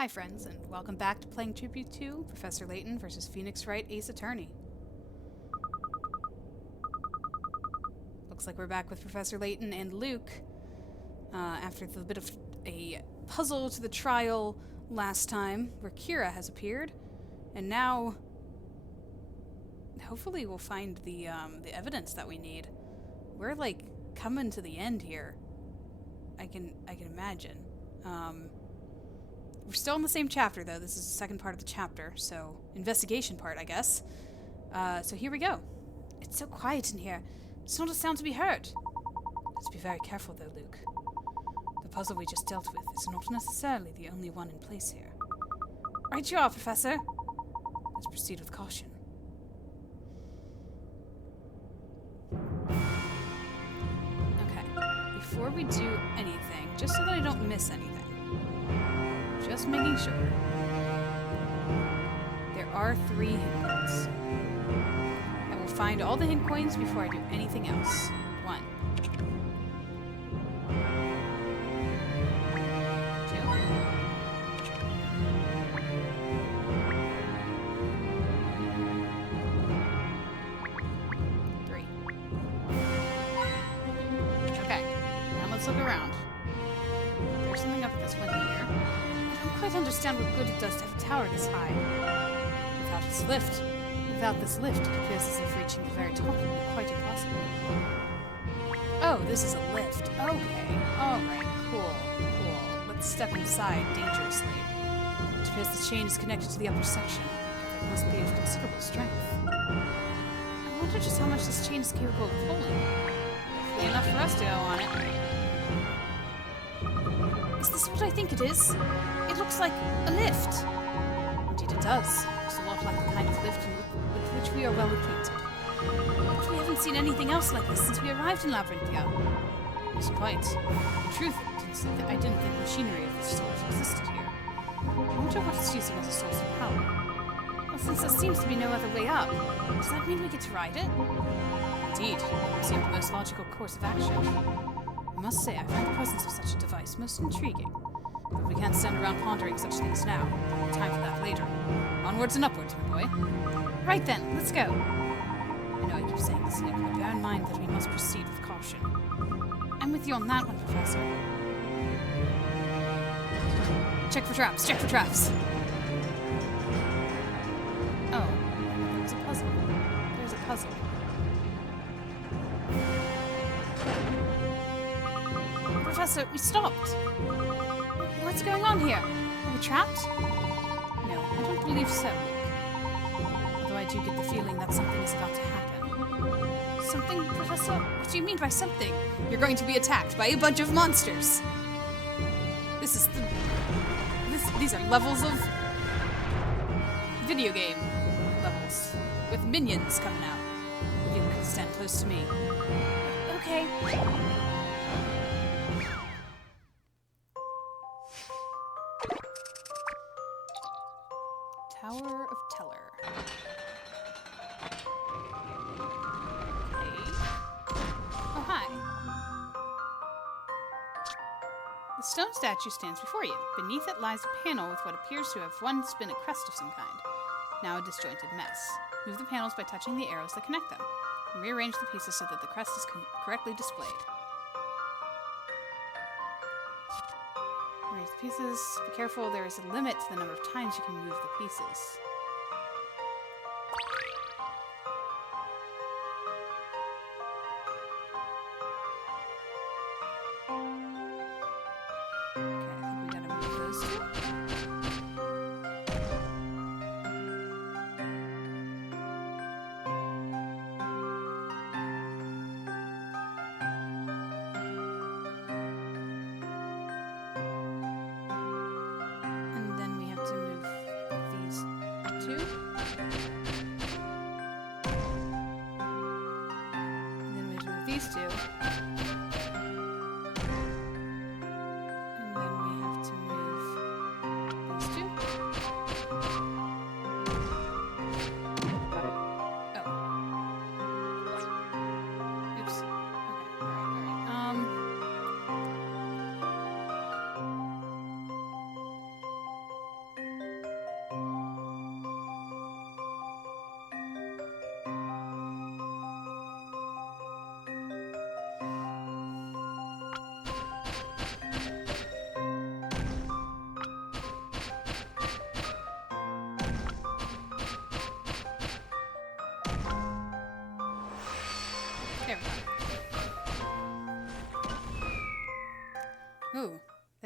Hi friends, and welcome back to playing Tribute to Professor Layton versus Phoenix Wright Ace Attorney. Looks like we're back with Professor Layton and Luke after the bit of a puzzle to the trial last time where Kira has appeared, and now hopefully we'll find the evidence that we need. We're like coming to the end here. I can imagine. We're still in the same chapter, though. This is the second part of the chapter, so investigation part, I guess. So here we go. It's so quiet in here. It's not a sound to be heard. Let's be very careful, though, Luke. The puzzle we just dealt with is not necessarily the only one in place here. Right you are, Professor. Let's proceed with caution. Okay. Before we do anything, just so that I don't miss anything, just making sure. There are 3 hint coins. I will find all the hint coins before I do anything else. 1. 2. 3. Okay, now let's look around. There's something up at this window here. I don't quite understand what good it does to have a tower this high. Without this lift, it appears as if reaching the very top would be quite impossible. Oh, this is a lift. Okay. Alright, cool. Let's step inside dangerously. It appears the chain is connected to the upper section. It must be of considerable strength. I wonder just how much this chain is capable of pulling. Hopefully enough for us to go on it. Is this what I think it is? It looks like a lift. Indeed it does. It's a lot like the kind of lift with which we are well acquainted. But we haven't seen anything else like this since we arrived in Labyrinthia. Yes, quite. In truth, I didn't think machinery of this sort existed here. I wonder what it's using as a source of power. Well, since there seems to be no other way up, does that mean we get to ride it? Indeed. It seemed the most logical course of action. I must say, I find the presence of such a device most intriguing. But we can't stand around pondering such things now. There'll be time for that later. Onwards and upwards, my boy. Right then, let's go. I know I keep saying this, Nick, but bear in mind that we must proceed with caution. I'm with you on that one, Professor. Check for traps, check for traps! Oh, there's a puzzle. There's a puzzle. Professor, we stopped. What's going on here? Are we trapped? No, I don't believe so, Luke. Although I do get the feeling that something is about to happen. Something, Professor? What do you mean by something? You're going to be attacked by a bunch of monsters. These are levels of video game levels with minions coming out. You can stand close to me. Okay. Tower of Teller. Okay. Oh, hi. The stone statue stands before you. Beneath it lies a panel with what appears to have once been a crest of some kind, now a disjointed mess. Move the panels by touching the arrows that connect them, and rearrange the pieces so that the crest is correctly displayed. Arrange the pieces. Be careful, there is a limit to the number of times you can move the pieces. These two. And then we have to move these two. Oh. Oops. Okay, alright.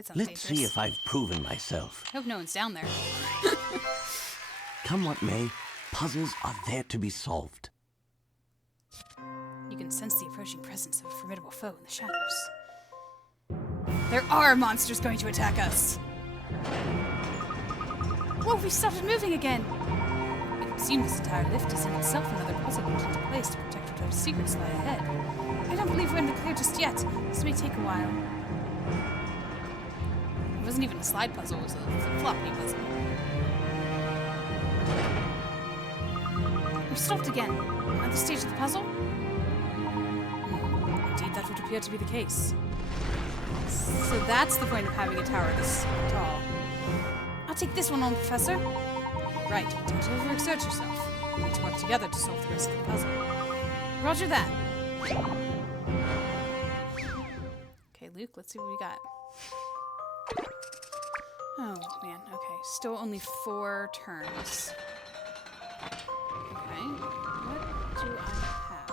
That sounds Let's dangerous. see if I've proven myself. I hope no one's down there. Come what may, puzzles are there to be solved. You can sense the approaching presence of a formidable foe in the shadows. There are monsters going to attack us! Whoa, we started moving again! It would seem this entire lift is in itself another puzzle put into place to protect whatever secrets lie ahead. I don't believe we're in the clear just yet. This may take a while. It wasn't even a slide puzzle, it was a floppy puzzle. We've stopped again. At this stage of the puzzle? Indeed, that would appear to be the case. So that's the point of having a tower this tall. I'll take this one on, Professor. Right, don't overexert yourself. We need to work together to solve the rest of the puzzle. Roger that. Okay, Luke, let's see what we got. Oh, man, okay. Still only 4 turns. Okay, what do I have?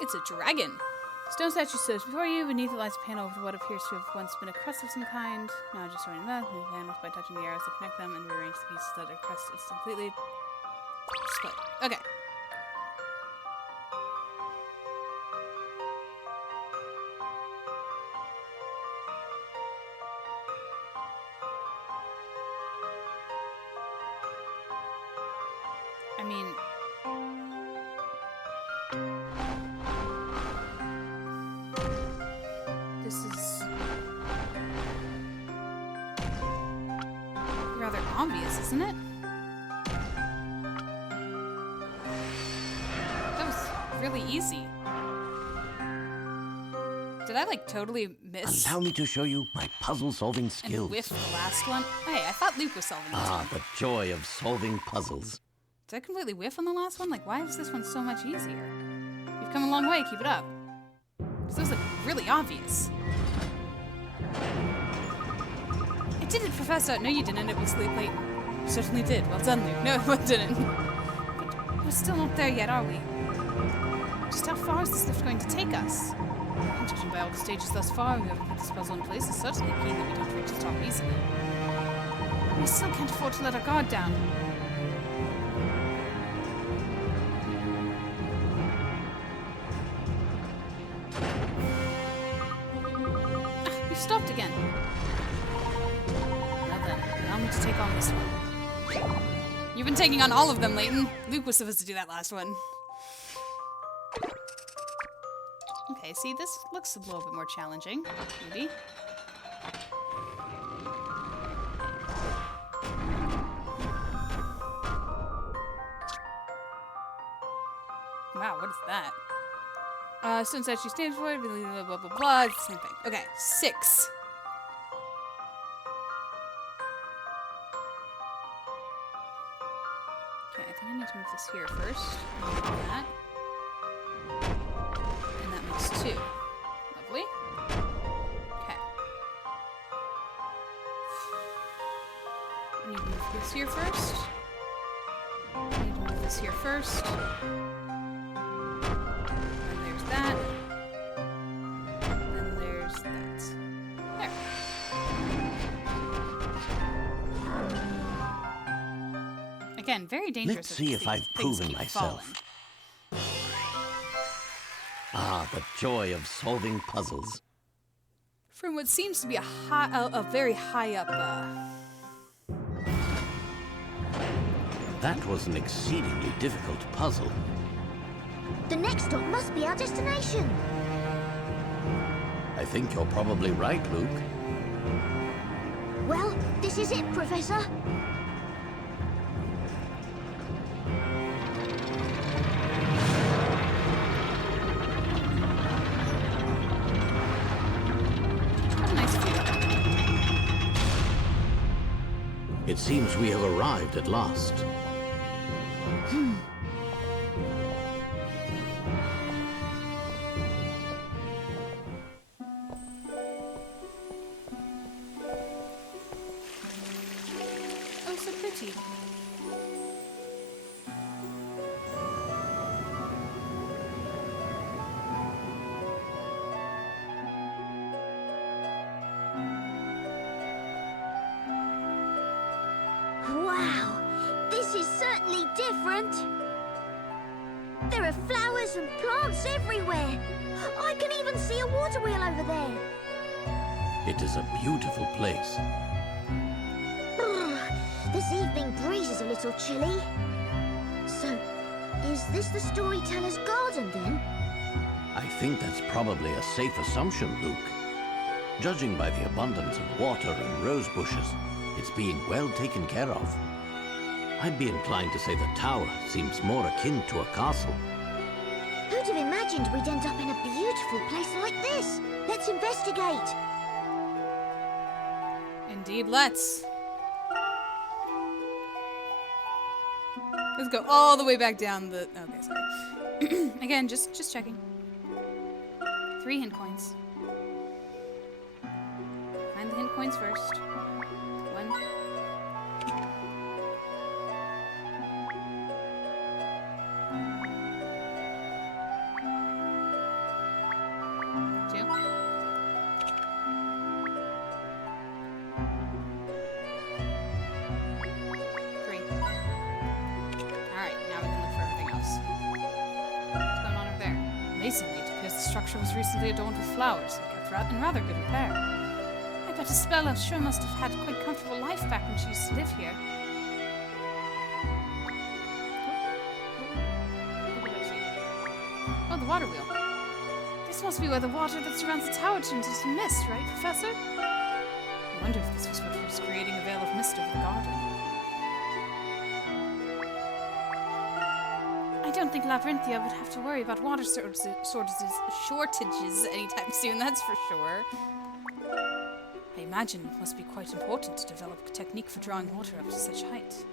It's a dragon! Stone statue sits before you. Beneath it lies a panel of what appears to have once been a crest of some kind. Now just join them. Move the panels by touching the arrows that connect them and rearrange the pieces that are crest is completely split. Okay. I mean, this is rather obvious, isn't it? That was really easy. Did I, like, totally miss? Allow me to show you my puzzle-solving And skills. whiff the last one? Hey, I thought Luke was solving this one. The joy of solving puzzles. Did I completely whiff on the last one? Like, why is this one so much easier? You've come a long way, keep it up. Because those look really obvious. I did it, Professor! No, you didn't. It was Layton. You certainly did. Well done, Luke. No, it didn't. But we're still not there yet, are we? Just how far is this lift going to take us? Judging by all the stages thus far, whoever put this puzzle in place is certainly keen that we don't reach the top easily. We still can't afford to let our guard down. We've stopped again. Well then, allow me to take on this one. You've been taking on all of them, Layton. Luke was supposed to do that last one. Okay, see, this looks a little bit more challenging, maybe. Wow, what is that? Stone statue stands for it, blah, blah, blah, blah. It's the same thing. Okay, 6. Okay, I think I need to move this here first. Do that. And that makes 2. Lovely. Okay. I need to move this here first. I need to move this here first. That. And there's that. There. Again, very dangerous. Let's see if I've proven myself. The joy of solving puzzles. From what seems to be a very high up. That was an exceedingly difficult puzzle. The next stop must be our destination. I think you're probably right, Luke. Well, this is it, Professor. What a nice view. It seems we have arrived at last. Wow, this is certainly different. There are flowers and plants everywhere. I can even see a water wheel over there. It is a beautiful place. This evening breeze is a little chilly. So, is this the Storyteller's garden then? I think that's probably a safe assumption, Luke. Judging by the abundance of water and rose bushes, it's being well taken care of. I'd be inclined to say the tower seems more akin to a castle. Who'd have imagined we'd end up in a beautiful place like this? Let's investigate. Indeed, let's. Let's go all the way back down the... Okay, sorry. Again, just checking. 3 hint coins. Find the hint coins first. 1. 2. Amazingly, it appears the structure was recently adorned with flowers and kept in rather good repair. I bet Isabella sure must have had quite comfortable life back when she used to live here. What did I see? Oh, the water wheel. This must be where the water that surrounds the tower turns into mist, right, Professor? I wonder if this was what was creating a veil of mist over the garden. I don't think Labyrinthia would have to worry about water shortages anytime soon, that's for sure. I imagine it must be quite important to develop a technique for drawing water up to such height.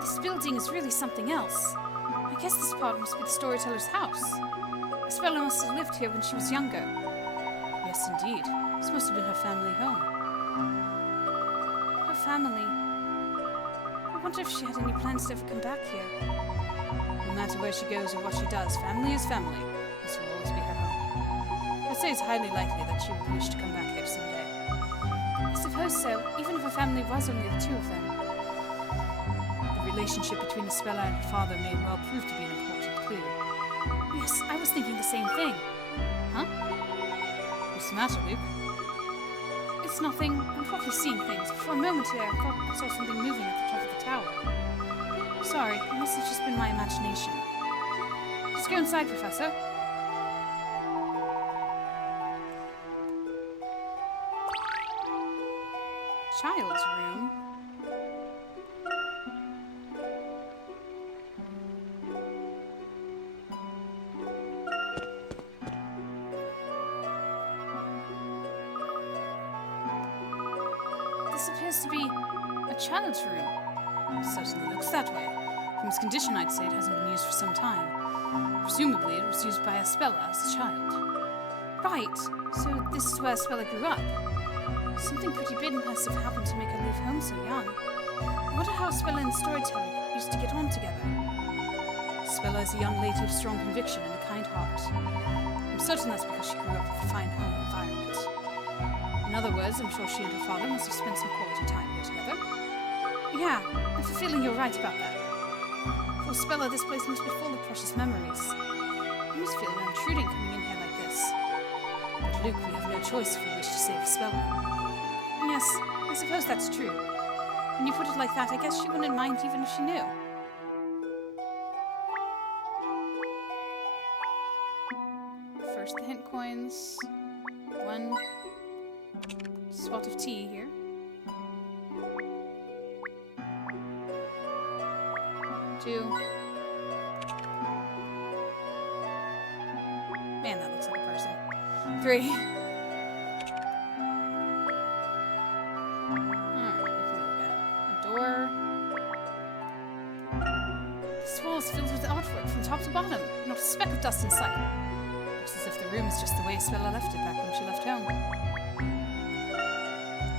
This building is really something else. I guess this part must be the Storyteller's house. Isabella must have lived here when she was younger. Yes, indeed. This must have been her family home. Her family... I wonder if she had any plans to ever come back here. No matter where she goes or what she does, family is family. This will always be her home. I'd say it's highly likely that she would wish to come back here someday. I suppose so, even if her family was only the 2 of them. The relationship between Isabella and her father may well prove to be an important clue. Yes, I was thinking the same thing. Huh? What's the matter, Luke? It's nothing. I'm probably seeing things. For a moment here, I thought I saw something moving at the top of the tower. Sorry, it must have just been my imagination. Just go inside, Professor. Child's room? This appears to be a child's room. It certainly looks that way. From its condition, I'd say it hasn't been used for some time. Presumably, it was used by Isabella as a child. Right, so this is where Isabella grew up. Something pretty big must have happened to make her leave home so young. I wonder how Isabella and Storyteller used to get on together. Isabella is a young lady of strong conviction and a kind heart. I'm certain that's because she grew up with a fine home environment. In other words, I'm sure she and her father must have spent some quality time here together. Yeah, I have a feeling you're right about that. For Isabella, this place must be full of precious memories. I must feel an intruding coming in here like this. But Luke, we have no choice if we wish to save Isabella. Yes, I suppose that's true. When you put it like that, I guess she wouldn't mind even if she knew. First the hint coins. 1 spot of tea here. 2. Man, that looks like a person. 3. Is filled with artwork from top to bottom. Not a speck of dust in sight. Looks as if the room is just the way Isabella left it back when she left home.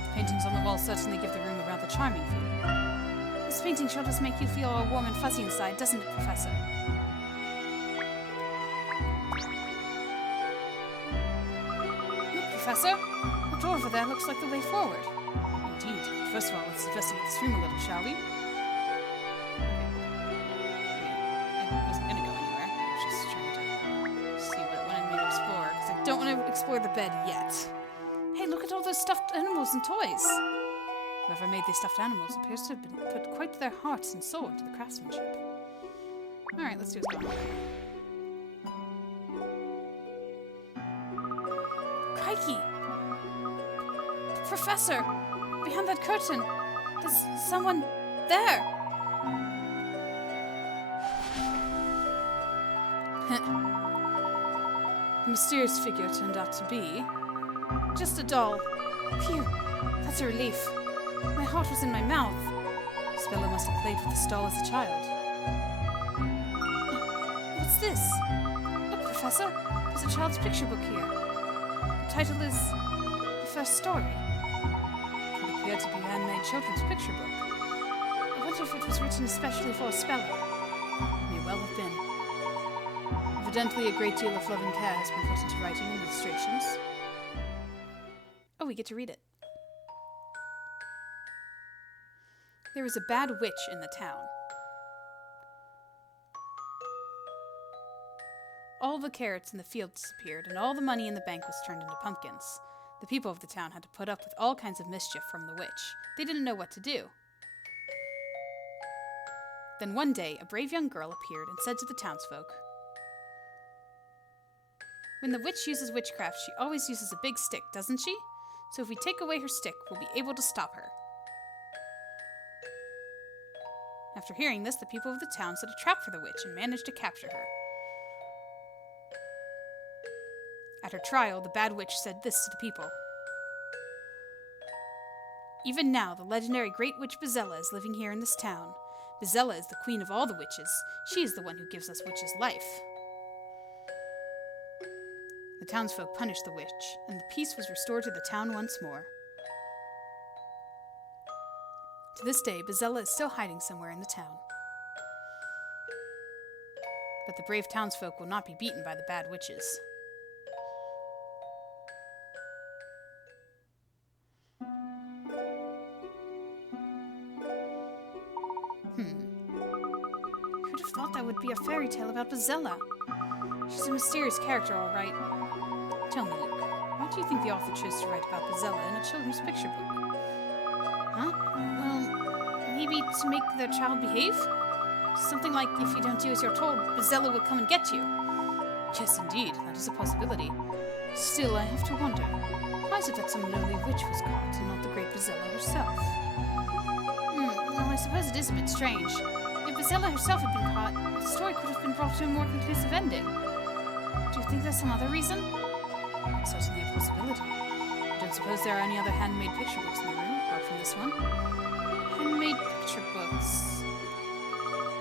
The paintings on the wall certainly give the room a rather charming feel. This painting sure does make you feel all warm and fuzzy inside, doesn't it, Professor? Look, Professor. The door over there looks like the way forward. Indeed. First of all, let's investigate this room a little, shall we? I wasn't going to go anywhere. I was just trying to see what it wanted me to explore, because I don't want to explore the bed yet. Hey, look at all those stuffed animals and toys. Whoever made these stuffed animals appears to have been put quite their hearts and soul into the craftsmanship. Alright, let's do what's going on. Crikey! Professor! Behind that curtain! There's someone there! The mysterious figure turned out to be just a doll. Phew, that's a relief. My heart was in my mouth. Spella must have played with this doll as a child. What's this? Look, Professor, there's a child's picture book here. The title is The First Story. It would appear to be a handmade children's picture book. I wonder if it was written especially for Spella. May well have been. Evidently, a great deal of love and care has been put into writing and illustrations. Oh, we get to read it. There was a bad witch in the town. All the carrots in the field disappeared, and all the money in the bank was turned into pumpkins. The people of the town had to put up with all kinds of mischief from the witch. They didn't know what to do. Then one day, a brave young girl appeared and said to the townsfolk, "When the witch uses witchcraft, she always uses a big stick, doesn't she? So if we take away her stick, we'll be able to stop her." After hearing this, the people of the town set a trap for the witch and managed to capture her. At her trial, the bad witch said this to the people. "Even now, the legendary Great Witch Bezella is living here in this town. Bezella is the queen of all the witches. She is the one who gives us witches life." The townsfolk punished the witch, and the peace was restored to the town once more. To this day, Bezella is still hiding somewhere in the town. But the brave townsfolk will not be beaten by the bad witches. Who'd have thought that would be a fairy tale about Bezella? She's a mysterious character, all right. Tell me, Luke, why do you think the author chose to write about Bezella in a children's picture book? Huh? Well, maybe to make the child behave? Something like, if you don't do as you're told, Bezella will come and get you. Yes, indeed, that is a possibility. Still, I have to wonder, why is it that some lowly witch was caught and not the great Bezella herself? Well, I suppose it is a bit strange. If Bezella herself had been caught, the story could have been brought to a more conclusive ending. Do you think there's some other reason? It's certainly a possibility. I don't suppose there are any other handmade picture books in the room, apart from this one. Handmade picture books.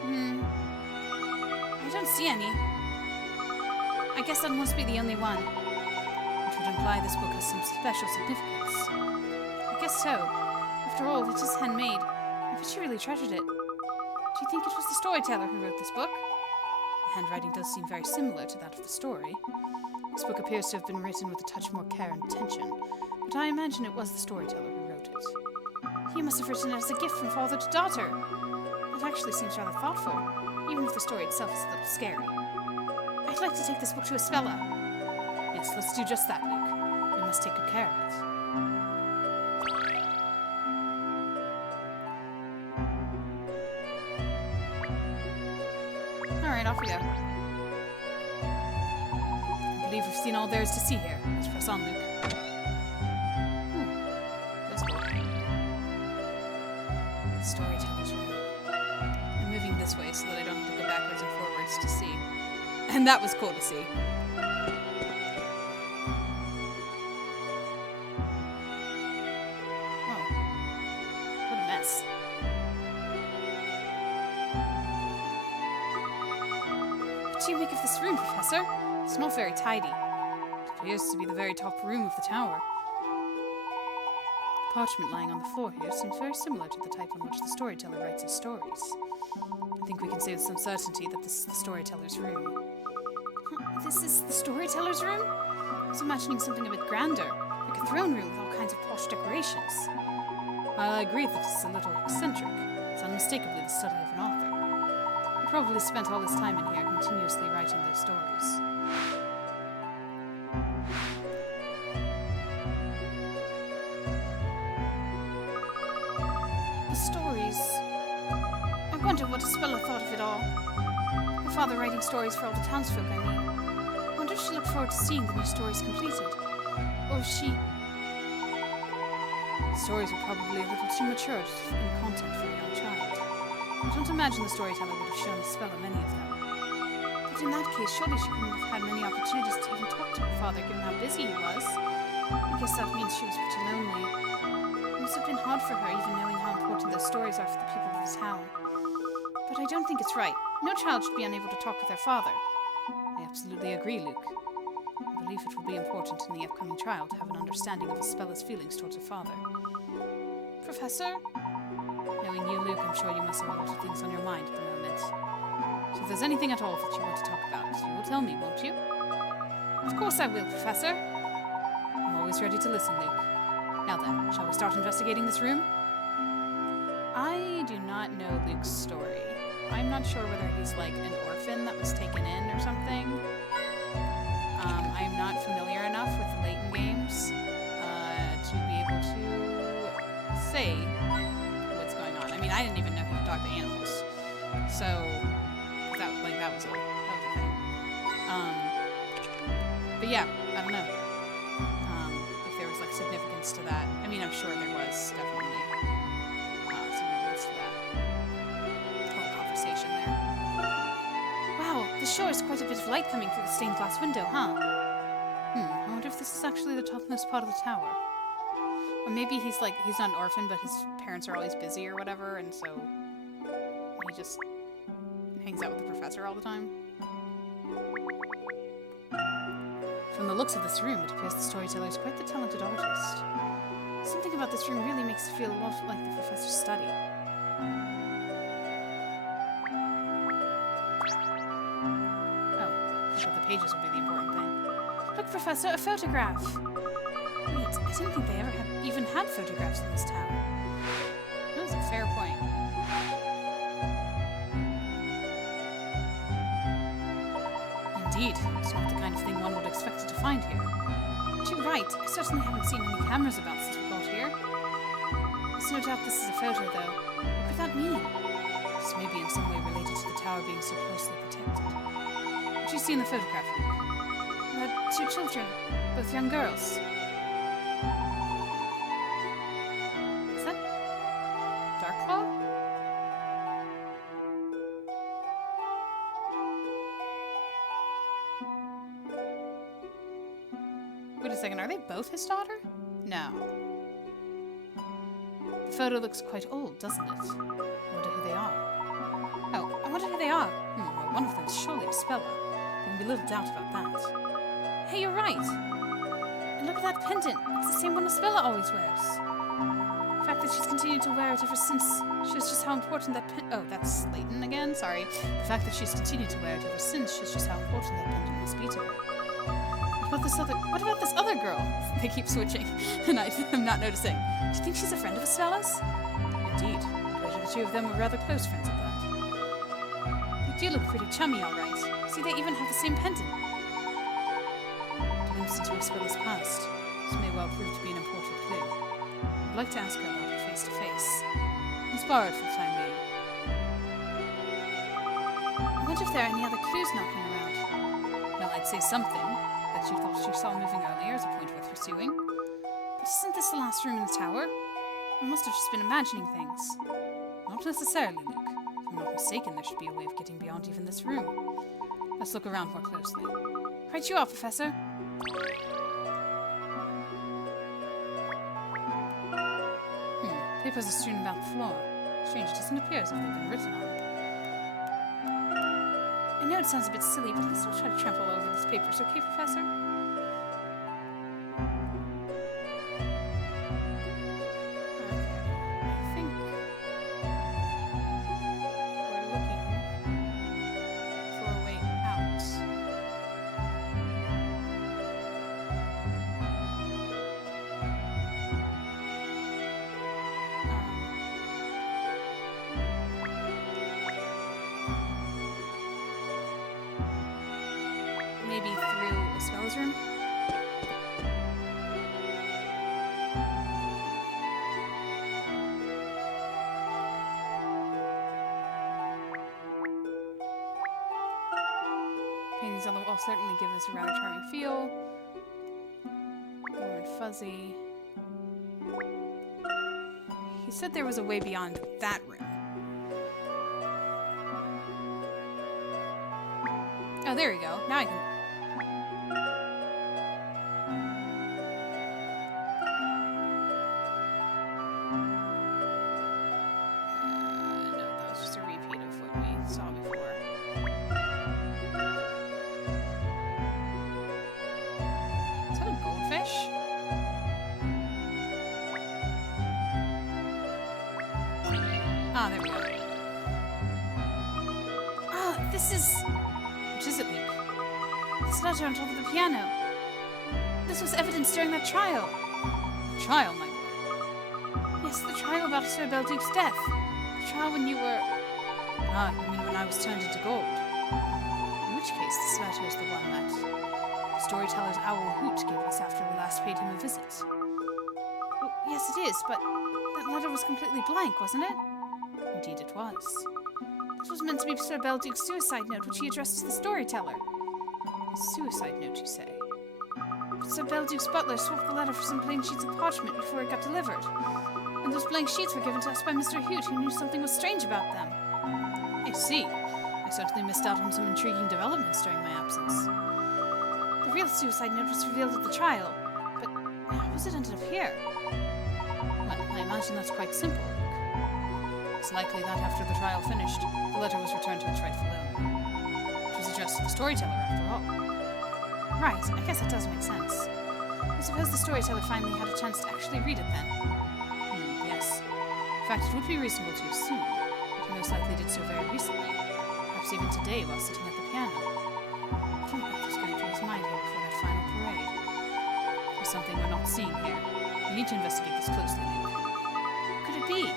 I don't see any. I guess that must be the only one. Which would imply this book has some special significance. I guess so. After all, it is handmade. I bet she really treasured it. Do you think it was the storyteller who wrote this book? The handwriting does seem very similar to that of the story. This book appears to have been written with a touch more care and attention, but I imagine it was the storyteller who wrote it. He must have written it as a gift from father to daughter. That actually seems rather thoughtful, even if the story itself is a little scary. I'd like to take this book to Spella. Yes, let's do just that, Luke. We must take good care of it. Alright, off we go. I believe we've seen all there is to see here. Let's press on, Luke. That's cool. The storyteller's room. I'm moving this way so that I don't have to go backwards and forwards to see. And that was cool to see. Oh. What a mess. What do you make of this room, Professor? It's not very tidy. It appears to be the very top room of the tower. The parchment lying on the floor here seems very similar to the type on which the storyteller writes his stories. I think we can say with some certainty that this is the storyteller's room. This is the storyteller's room? I was imagining something a bit grander, like like a throne room with all kinds of posh decorations. While I agree that it's a little eccentric, it's unmistakably the study of an author. He probably spent all his time in here continuously writing those stories. The stories... I wonder what Isabella thought of it all. Her father writing stories for all the townsfolk, I mean. I wonder if she looked forward to seeing the new stories completed. Or if she... The stories were probably a little too mature in content for a young child. I don't imagine the storyteller would have shown Isabella many of them. But in that case, surely she couldn't have had many opportunities to even talk to her father, given how busy he was. I guess that means she was pretty lonely. It must have been hard for her, even knowing how important those stories are for the people of the town. But I don't think it's right. No child should be unable to talk with their father. I absolutely agree, Luke. I believe it will be important in the upcoming trial to have an understanding of Isabella's feelings towards her father. Professor? Knowing you, Luke, I'm sure you must have a lot of things on your mind at the moment. So if there's anything at all that you want to talk about, you will tell me, won't you? Of course I will, Professor. I'm always ready to listen, Luke. Now then, shall we start investigating this room? I do not know Luke's story. I'm not sure whether he's like an orphan that was taken in or something. I'm not familiar enough with the Layton games to be able to say what's going on. I mean, I didn't even know he could talk to animals, so that was a thing. But yeah, I don't know if there was like significance to that. I mean, I'm sure there was definitely significance to that whole conversation there. Wow, this sure is quite a bit of light coming through the stained glass window, huh? I wonder if this is actually the topmost part of the tower. Or maybe he's not an orphan, but his parents are always busy or whatever, and so he just hangs out with the professor all the time. From the looks of this room, it appears the storyteller is quite the talented artist. Something about this room really makes it feel a lot like the professor's study. Oh, I thought the pages would be the important thing. Look, Professor, a photograph! Wait, I didn't think they ever even had photographs in this town. That was a fair point. Indeed, it's not the kind of thing one would expect to find here. But you're right, I certainly haven't seen any cameras about since we got here. There's no doubt this is a photo, though. What could that mean? This may be in some way related to the tower being so closely protected. What do you see in the photograph, Luke? Two children, both young girls. Is that Darklaw? Wait a second, are they both his daughter? No. The photo looks quite old, doesn't it? I wonder who they are. Oh, I wonder who they are. Well, one of them is surely Isabella. There can be little doubt about that. Hey, you're right. And look at that pendant. It's the same one Isabella always wears. The fact that she's continued to wear it ever since shows just how important that oh, that's Layton again, sorry. The fact that she's continued to wear it ever since shows just how important that pendant must be to her. What about this other girl? They keep switching, and I'm not noticing. Do you think she's a friend of Isabella's? Indeed. The two of them were rather close friends at that. They do look pretty chummy, all right. See, they even have the same pendant. Glimpse into Isabella's past. This may well prove to be an important clue. I'd like to ask her about it face to face. Let's borrow it for the time being. I wonder if there are any other clues knocking around. Well, I'd say something that you thought you saw moving earlier is a point worth pursuing. But isn't this the last room in the tower? I must have just been imagining things. Not necessarily, Luke. If I'm not mistaken, there should be a way of getting beyond even this room. Let's look around more closely. Right you are, Professor. Papers are strewn about the floor. Strange, it doesn't appear as if they've been written on. I know it sounds a bit silly, but let's not try to trample over these papers, okay, Professor? maybe through Isabel's room? Paintings on the wall certainly give us a rather charming feel. Warm and fuzzy. He said there was a way beyond that room. Oh, there we go. Now I can... no, that was just a repeat of what we saw before. Is that a goldfish? Ah, there we go. Ah, this is... What is it, Luke? This letter on top of the piano. This was evidence during that trial. The trial, my boy? Yes, the trial about Sir Belduke's death. The trial when you were... Ah, you mean when I was turned into gold. In which case, this letter is the one that Storyteller's owl Hoot gave us after we last paid him a visit. Oh, yes, it is, but that letter was completely blank, wasn't it? Indeed it was. This was meant to be Sir Belduke's suicide note, which he addressed to the Storyteller. His suicide note, you say? But Sir Belduke's butler swapped the letter for some plain sheets of parchment before it got delivered. And those blank sheets were given to us by Mr. Hoot, who knew something was strange about them. I see. I certainly missed out on some intriguing developments during my absence. The real suicide note was revealed at the trial, but how was it ended up here? Well, I imagine that's quite simple. It's likely that after the trial finished, the letter was returned to its rightful owner. It was addressed to the Storyteller, after all. Right, I guess that does make sense. I suppose the Storyteller finally had a chance to actually read it then. Yes. In fact, it would be reasonable to assume that he most likely did so very recently, perhaps even today while sitting at the piano. I don't know what was going through his mind here before that final parade. There's something we're not seeing here. We need to investigate this closely, Luke. Could it be?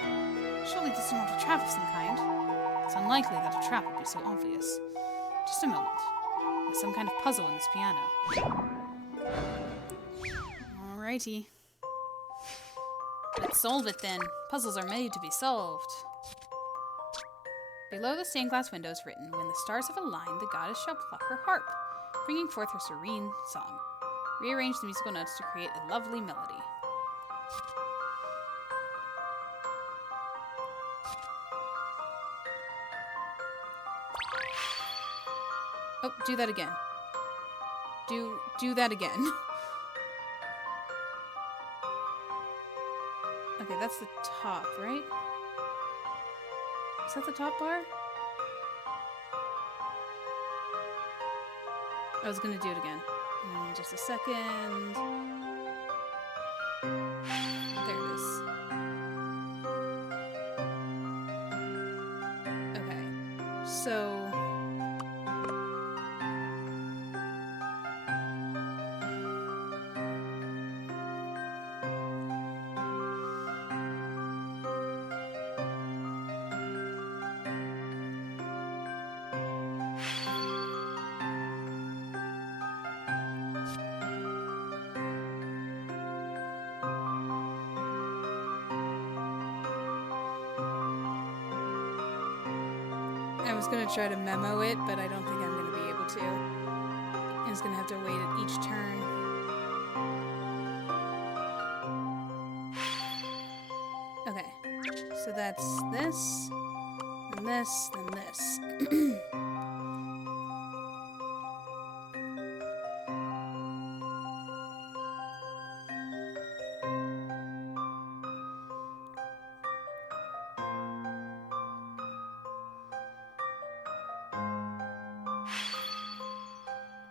Surely this is not a trap of some kind. It's unlikely that a trap would be so obvious. Just a moment. There's some kind of puzzle in this piano. Alrighty. Let's solve it then. Puzzles are made to be solved. Below the stained glass window is written, when the stars have aligned, the goddess shall pluck her harp, bringing forth her serene song. Rearrange the musical notes to create a lovely melody. Oh, do that again. Do that again. Okay, that's the top, right? Is that the top bar? I was gonna do it again. In just a second. There it is. Okay, so... I was going to try to memo it, but I don't think I'm going to be able to. I'm just going to have to wait at each turn. Okay, so that's this, and this, and this.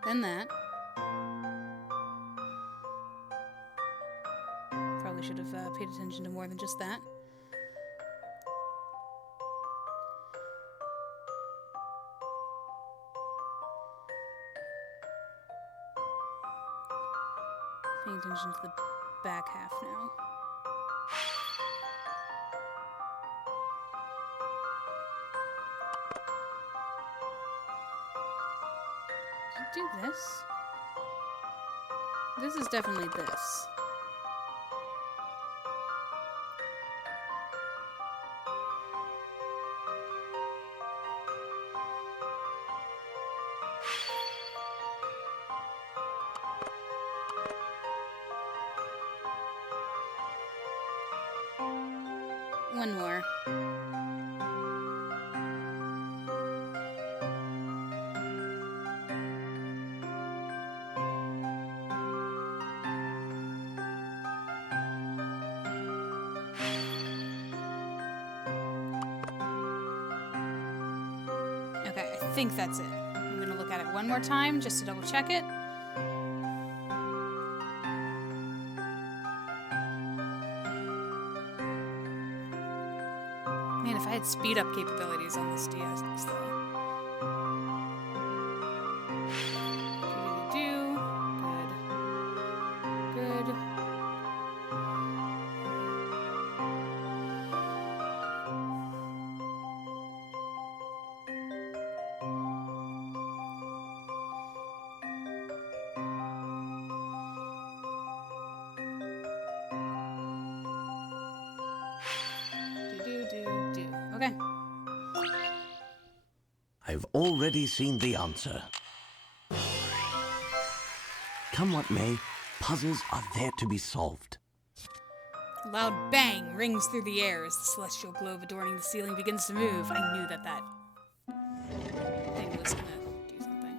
Then that. Probably should have paid attention to more than just that. Paying attention to the back half now. Do this. This is definitely this. One more. Okay, I think that's it. I'm gonna look at it one more time just to double check it. Man, if I had speed up capabilities on this DS, though. Do. Good. Good. Do. Okay. I've already seen the answer. Come what may, puzzles are there to be solved. A loud bang rings through the air as the celestial globe adorning the ceiling begins to move. I knew that thing was gonna do something.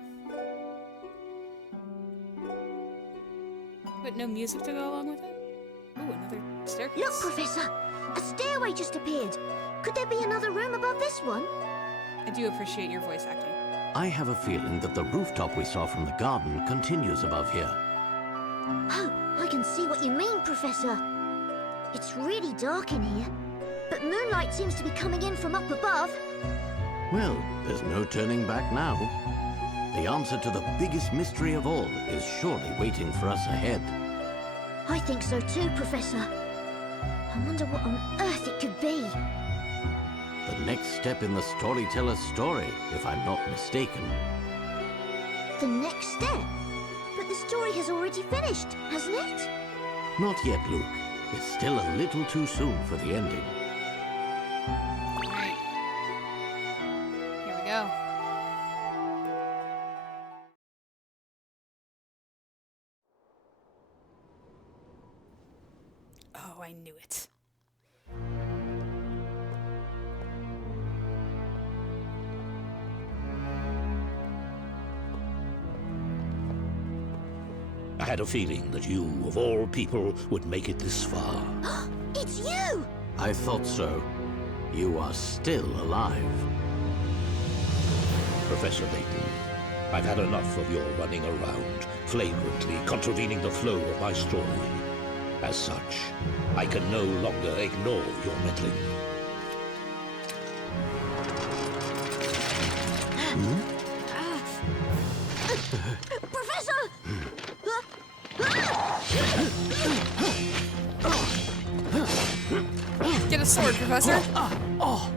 But no music to go along with it? Ooh, another staircase. Look, Professor! A stairway just appeared. Could there be another room above this one? I do appreciate your voice acting. I have a feeling that the rooftop we saw from the garden continues above here. Oh, I can see what you mean, Professor. It's really dark in here, but moonlight seems to be coming in from up above. Well, there's no turning back now. The answer to the biggest mystery of all is surely waiting for us ahead. I think so too, Professor. I wonder what on earth it could be. The next step in the Storyteller's story, if I'm not mistaken. The next step? But the story has already finished, hasn't it? Not yet, Luke. It's still a little too soon for the ending. Alright. Here we go. Oh, I knew it. I had a feeling that you, of all people, would make it this far. It's you! I thought so. You are still alive. Professor Layton, I've had enough of your running around, flagrantly contravening the flow of my story. As such, I can no longer ignore your meddling. Professor! Get a sword, Professor. Oh,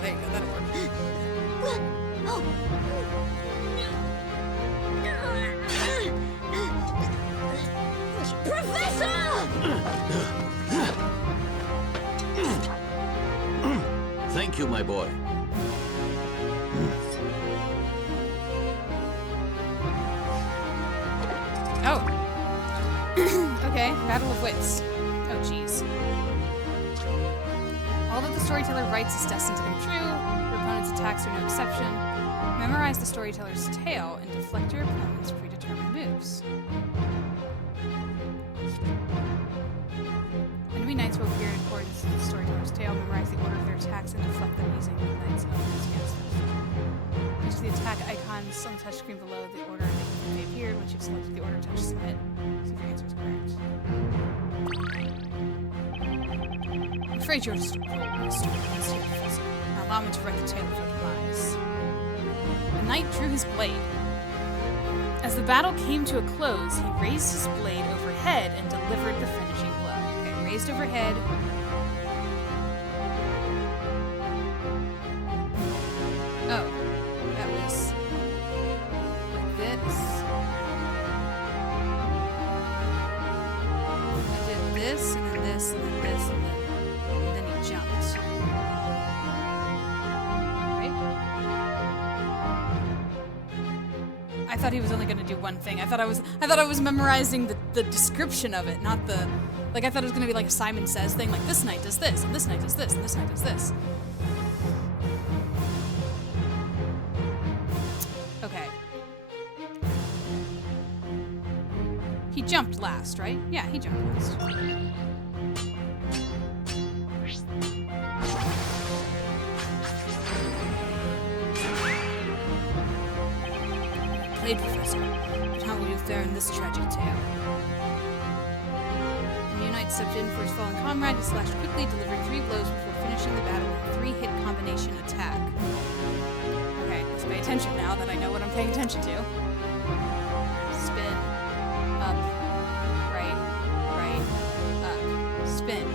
there you go. That'll work. Professor! Thank you, my boy. Oh. Okay, Battle of Wits. Oh, jeez. All that the storyteller writes is destined to come true. Your opponent's attacks are no exception. Memorize the storyteller's tale and deflect your opponent's predetermined moves. Enemy knights will appear in accordance with the storyteller's tale. Memorize the order of their attacks and deflect them using the knight's elements against them. Use the attack icons on the touchscreen below the order in which they appeared. Once you've selected the order, touch submit. See if your answer is correct. I'm afraid you're just a role in the story, Mr. Professor. Now allow me to write the tale of your demise. The knight drew his blade. As the battle came to a close, he raised his blade overhead and delivered the finishing blow. Okay, raised overhead. Oh, that was like this. I did this, and then this, and then this, and then he jumped. Right? I thought he was only going to do one thing. I thought I was memorizing the description of it, not the, like, I thought it was going to be like a Simon Says thing, like this knight does this, and this knight does this, and this knight does this. Okay. He jumped last, right? Yeah, he jumped last. Played, Professor, but how will you fare in this tragic tale? The new knight stepped in for his fallen comrade. He slashed quickly, delivering 3 blows before finishing the battle with a 3-hit combination attack. Okay, let's pay attention now that I know what I'm paying attention to. Spin. Up. Right. Right. Up. Spin.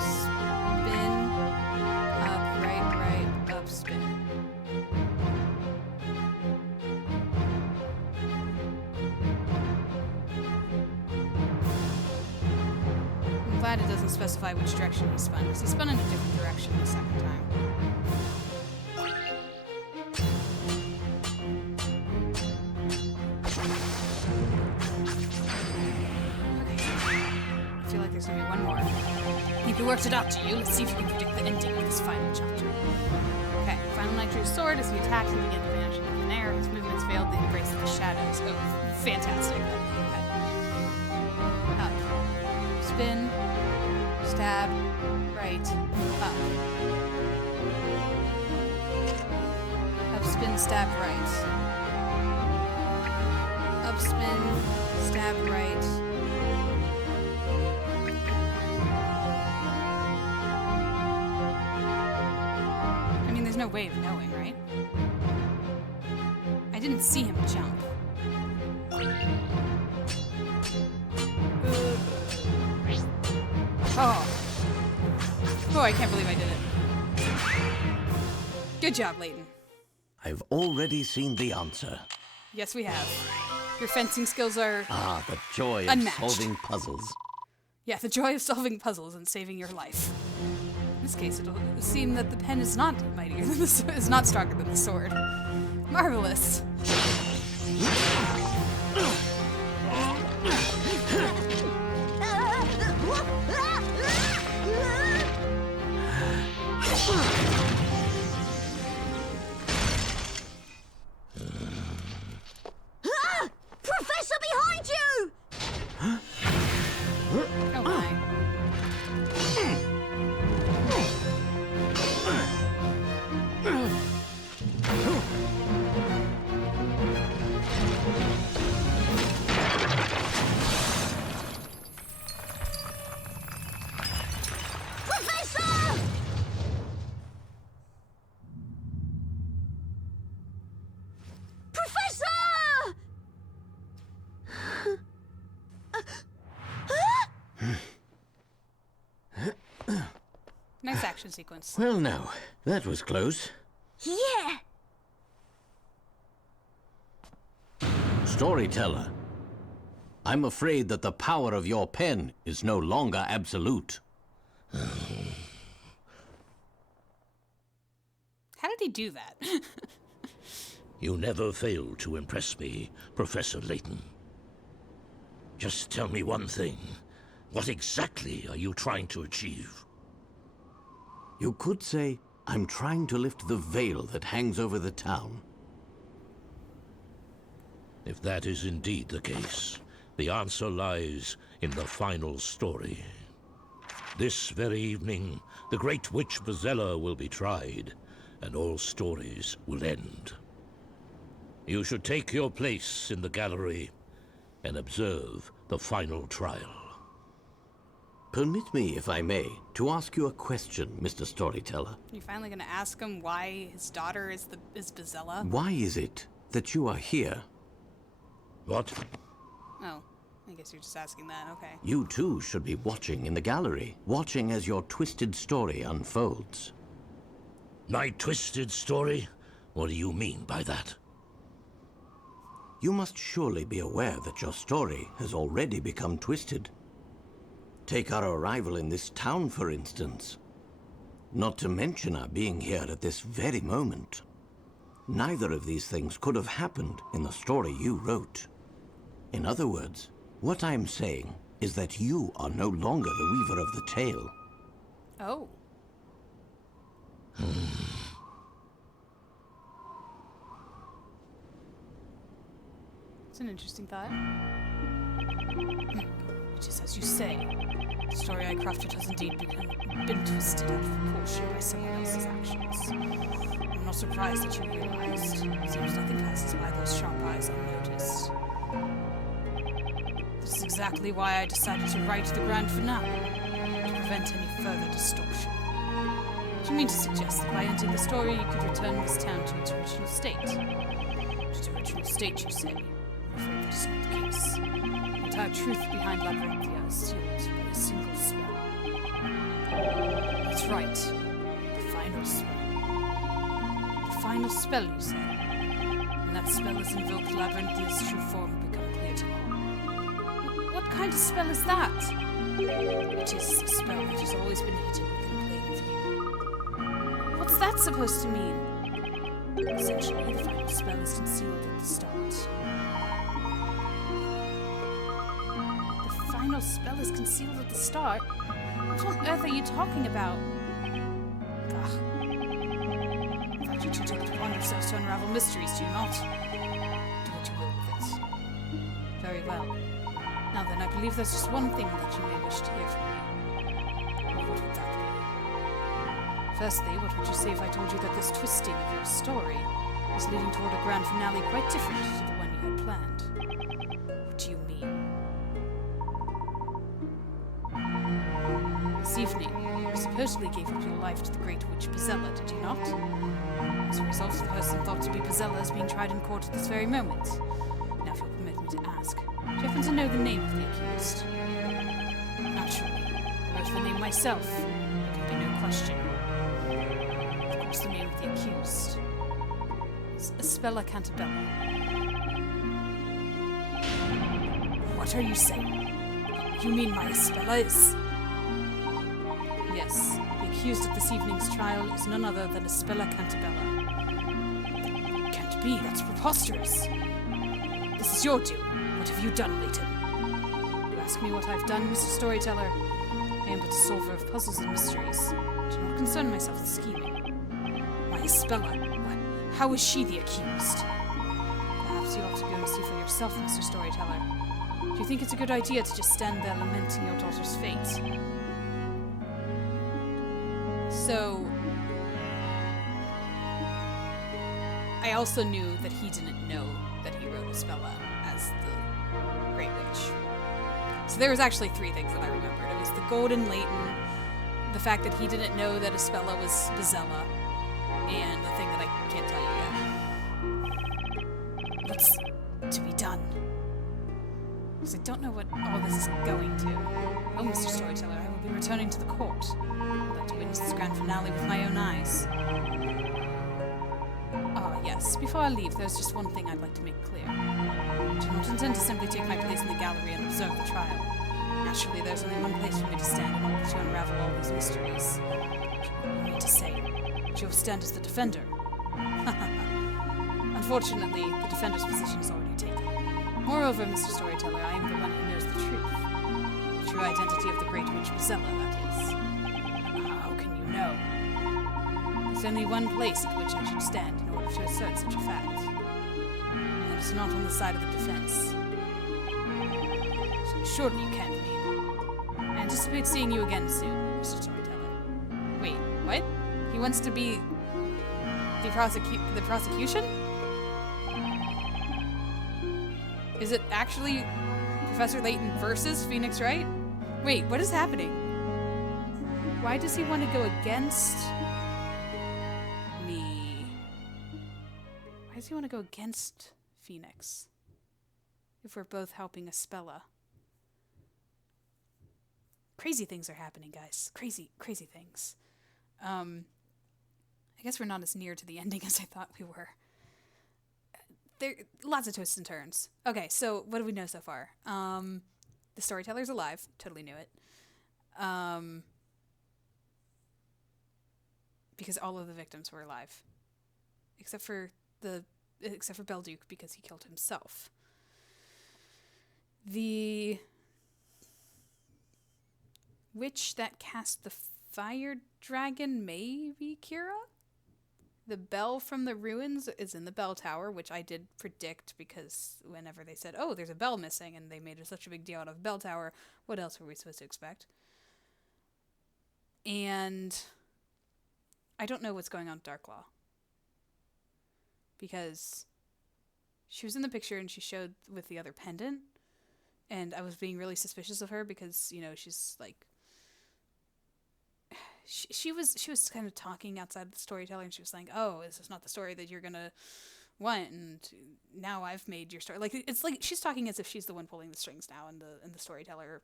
Spin. Up. Right. Right. Up. Spin. I'm glad it doesn't specify which direction he spun, because he spun in a different direction the second time. Okay. I feel like there's gonna be one more. I think we worked it out to you. Let's see if you can predict the ending of this final chapter. Okay, Final Knight drew his sword. As he attacked, he began to vanish into thin air. His movements veiled the embrace of the shadows. Oh, fantastic. Okay. Up. Spin. Stab. Right. Up. Up, spin, stab, right. Up, spin, stab, right. I mean, there's no way of knowing, right? I didn't see him jump. Oh. Oh, I can't believe I did it. Good job, Layton. I've already seen the answer. Yes, we have. Your fencing skills are... Ah, the joy of Unmatched. solving puzzles. Yeah, the joy of solving puzzles and saving your life. In this case, it'll seem that the pen is not mightier than is not stronger than the sword. Marvelous. Professor, behind you! Oh my. Professor! Professor! Nice action sequence. Well, now, that was close. Yeah! Storyteller, I'm afraid that the power of your pen is no longer absolute. How did he do that? You never fail to impress me, Professor Layton. Just tell me one thing. What exactly are you trying to achieve? You could say, I'm trying to lift the veil that hangs over the town. If that is indeed the case, the answer lies in the final story. This very evening, the great witch Bezella will be tried, and all stories will end. You should take your place in the gallery and observe the final trial. Permit me, if I may, to ask you a question, Mr. Storyteller. You finally gonna ask him why his daughter is Bezella? Why is it that you are here? What? Oh. I guess you're just asking that, okay. You too should be watching in the gallery, watching as your twisted story unfolds. My twisted story? What do you mean by that? You must surely be aware that your story has already become twisted. Take our arrival in this town, for instance. Not to mention our being here at this very moment. Neither of these things could have happened in the story you wrote. In other words, what I'm saying is that you are no longer the weaver of the tale. Oh. It's an interesting thought. Which is, as you say, the story I crafted has indeed been twisted out of proportion by someone else's actions. I'm not surprised that you realized. Seems nothing passes by those sharp eyes unnoticed. This is exactly why I decided to write the grand finale, to prevent any further distortion. Do you mean to suggest that by ending the story you could return this town to its original state? To its original state, you say? I'm afraid that is not the case. The entire truth behind Labyrinthia is sealed by a single spell. That's right. The final spell. The final spell, you say? When that spell is invoked, Labyrinthia's true form will become clear to all. What kind of spell is that? It is a spell that has always been hidden within plain view. What's that supposed to mean? Essentially, the final spell is concealed at the start. The final spell is concealed at the start? What on earth are you talking about? Ugh. I thought you two took it upon yourselves to unravel mysteries, do you not? Do what you will with it. Very well. Now then, I believe there's just one thing that you may wish to hear from me. What would that be? Firstly, what would you say if I told you that this twisting of your story is leading toward a grand finale quite different to the one you had planned? What do you mean? This evening, you supposedly gave up your life to the great witch Bazella, did you not? As a result, the person thought to be Bazella is being tried in court at this very moment. Now, if you'll permit me to ask, do you happen to know the name of the accused? Naturally. I wrote the name myself. There can be no question. Of course, the name of the accused is Espella Cantabella. What are you saying? You mean my Espella is... Yes, the accused at this evening's trial is none other than Espella Cantabella. That can't be, that's preposterous. This is your doing. What have you done, Layton? You ask me what I've done, Mr. Storyteller? I am but a solver of puzzles and mysteries. I do not concern myself with scheming. My Espella? What? How is she the accused? Perhaps you ought to go and see for yourself, Mr. Storyteller. Do you think it's a good idea to just stand there lamenting your daughter's fate? So, I also knew that he didn't know that he wrote Espella as the Great Witch. So there was actually three things that I remembered. It was the golden Layton, the fact that he didn't know that Espella was Bazella, and the thing that I can't tell you yet. What's to be done? Because I don't know what all this is going to. Oh, Mr. Storyteller, I will be returning to the court. I'd like to witness this grand finale with my own eyes. Ah, yes. Before I leave, there's just one thing I'd like to make clear. I do not intend to simply take my place in the gallery and observe the trial. Naturally, there's only one place for me to stand in order to unravel all these mysteries. You mean to say that you'll stand as the defender? Unfortunately, the defender's position is already taken. Moreover, Mr. Storyteller, I am the one who knows the truth. The true identity of the Great Witch Bazella, that is. How can you know? There's only one place at which I should stand in order to assert such a fact. And it's not on the side of the defense. Surely you can't mean. I anticipate seeing you again soon, Mr. Storyteller. Wait, what? He wants to be the prosecution? Is it actually Professor Layton versus Phoenix Wright? Wait, what is happening? Why does he want to go against me? Why does he want to go against Phoenix? If we're both helping Espella. crazy things are happening, guys. Crazy, crazy things. I guess we're not as near to the ending as I thought we were. There lots of twists and turns. Okay, so what do we know so far? The storyteller's alive. Totally knew it. Because all of the victims were alive, except for Belduke, because he killed himself. The witch that cast the fire dragon may be Kira. The bell from the ruins is in the bell tower, which I did predict, because whenever they said, oh, there's a bell missing, and they made such a big deal out of bell tower, what else were we supposed to expect? And I don't know what's going on with Darklaw, because she was in the picture and she showed with the other pendant, and I was being really suspicious of her because, you know, she's like, she was kind of talking outside the storyteller, and she was saying, oh, this is not the story that you're gonna want, and now I've made your story. Like, it's like she's talking as if she's the one pulling the strings now, and the storyteller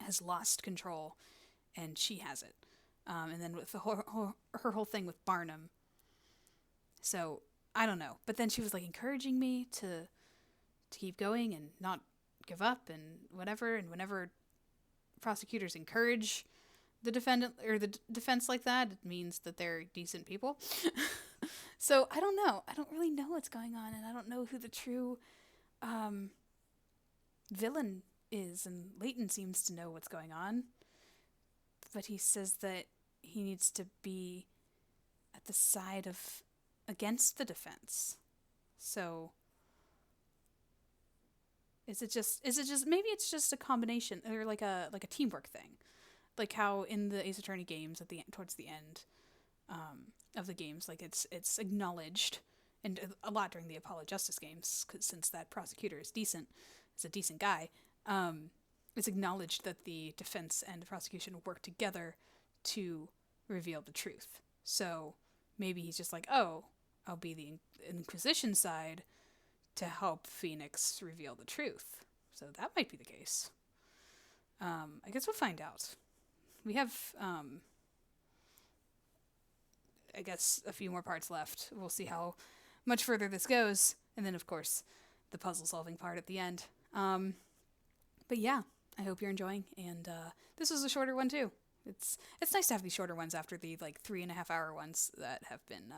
has lost control and she has it. And then with her whole thing with Barnum. So I don't know, but then she was like encouraging me to keep going and not give up and whatever. And whenever prosecutors encourage the defendant or the defense like that, it means that they're decent people. So I don't know. I don't really know what's going on, and I don't know who the true villain is. And Layton seems to know what's going on, but he says that he needs to be at the side of against the defense. So is it just maybe it's just a combination, or like a teamwork thing, like how in the Ace Attorney games towards the end of the games, like it's acknowledged, and a lot during the Apollo Justice games, 'cause since that prosecutor is a decent guy, it's acknowledged that the defense and the prosecution work together to reveal the truth. So maybe he's just like, oh, I'll be the Inquisition side to help Phoenix reveal the truth. So that might be the case. I guess we'll find out. We have, I guess, a few more parts left. We'll see how much further this goes. And then, of course, the puzzle-solving part at the end. But yeah, I hope you're enjoying. And this was a shorter one, too. It's nice to have these shorter ones after the, 3.5 hour ones that have been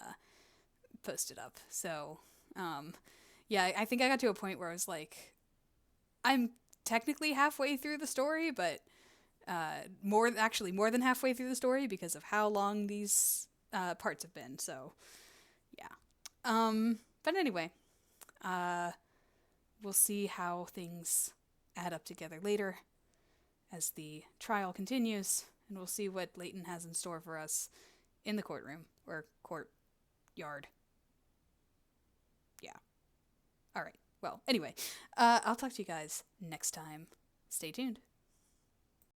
posted up. So, yeah, I think I got to a point where I was like, I'm technically halfway through the story, but more than halfway through the story because of how long these parts have been. So, yeah. But anyway, we'll see how things add up together later as the trial continues, and we'll see what Layton has in store for us in the courtroom, or courtyard. Yeah. All right. Well, anyway, I'll talk to you guys next time. Stay tuned.